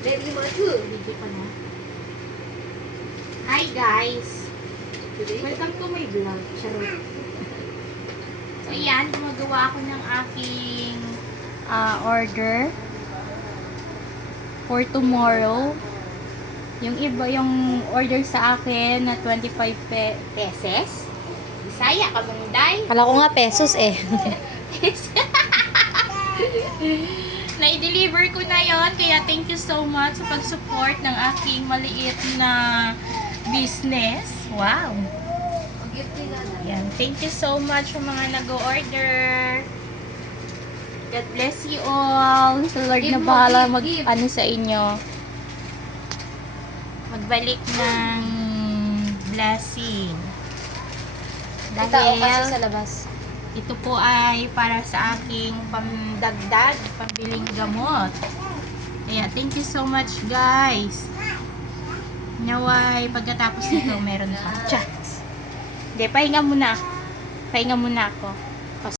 Ready mo ito. Video pa na. Hi guys! Today? Welcome to my vlog. Charot. So yan, gumagawa ako ng aking order for tomorrow. Yung iba, yung order sa akin na 25 pesos. Bisaya ka munday. Kala ko nga pesos eh. Na-deliver ko na yon, kaya thank you so much sa pag-support ng aking maliit na business. Wow! Yan. Thank you so much sa mga nag-order. God bless you all. Sa Lord na bahala ano sa inyo. Magbalik ng blessing. Tao kasi Dahil sa labas. ito po ay para sa aking pamdagdag, pambiling gamot. Kaya thank you so much guys. Naway, pagkatapos nito meron pa. Hindi, pahinga muna. Pahinga muna ako.